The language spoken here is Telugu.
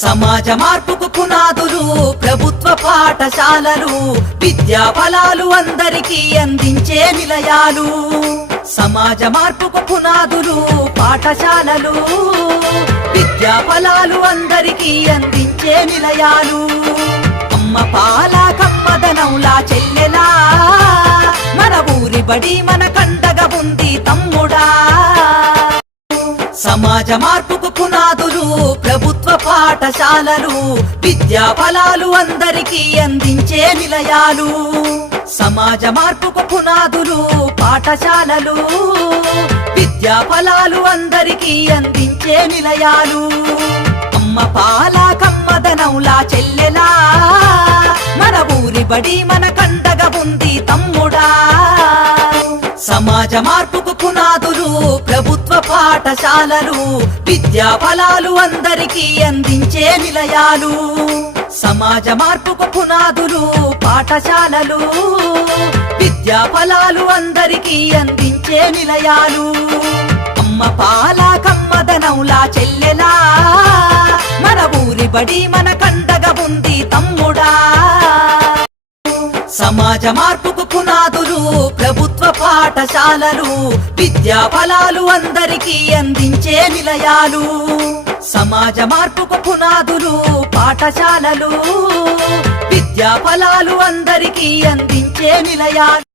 సమాజ మార్పుకు పునాదులు ప్రభుత్వ పాఠశాలలు, విద్యా ఫలాలు అందరికీ అందించే నిలయాలు. సమాజ మార్పుకు పునాదులు పాఠశాలలు, విద్యా ఫలాలు అందరికీ అందించే నిలయాలు. అమ్మ పాల కమ్మదనంలా చెల్లెలా, మన ఊరి బడి మన కండగా ఉంది తమ్ముడా. సమాజ మార్పుకు పునాదులు ప్రభుత్వ పాఠశాలలు, విద్యా ఫలాలు అందరికీ అందించే నిలయాలు. సమాజ మార్పుకు పునాదులు పాఠశాలలు, విద్యా ఫలాలు అందరికీ అందించే నిలయాలు. అమ్మ పాల కమ్మదనంలా చెల్లెలా, మన ఊరి బడి మన కండగా ఉంది తమ్ముడా. సమాజ మార్పుకు పునాదులు ప్రభుత్వ పాఠశాలలు, విద్యా ఫలాలు అందరికీ అందించే నిలయాలు. సమాజ మార్పుకు పునాదులు పాఠశాలలు, విద్యా ఫలాలు అందరికీ అందించే నిలయాలు. అమ్మ పాల కమ్మదనంలా చెల్లెలా, మన ఊరి బడి మన కండగా ఉంది తమ్ముడా. సమాజ మార్పుకు పునాదులు ప్రభుత్వ పాఠశాలలు, విద్యా ఫలాలు అందరికీ అందించే నిలయాలు. సమాజ మార్పుకు పునాదులు పాఠశాలలు, విద్యా ఫలాలు అందరికీ అందించే నిలయాలు.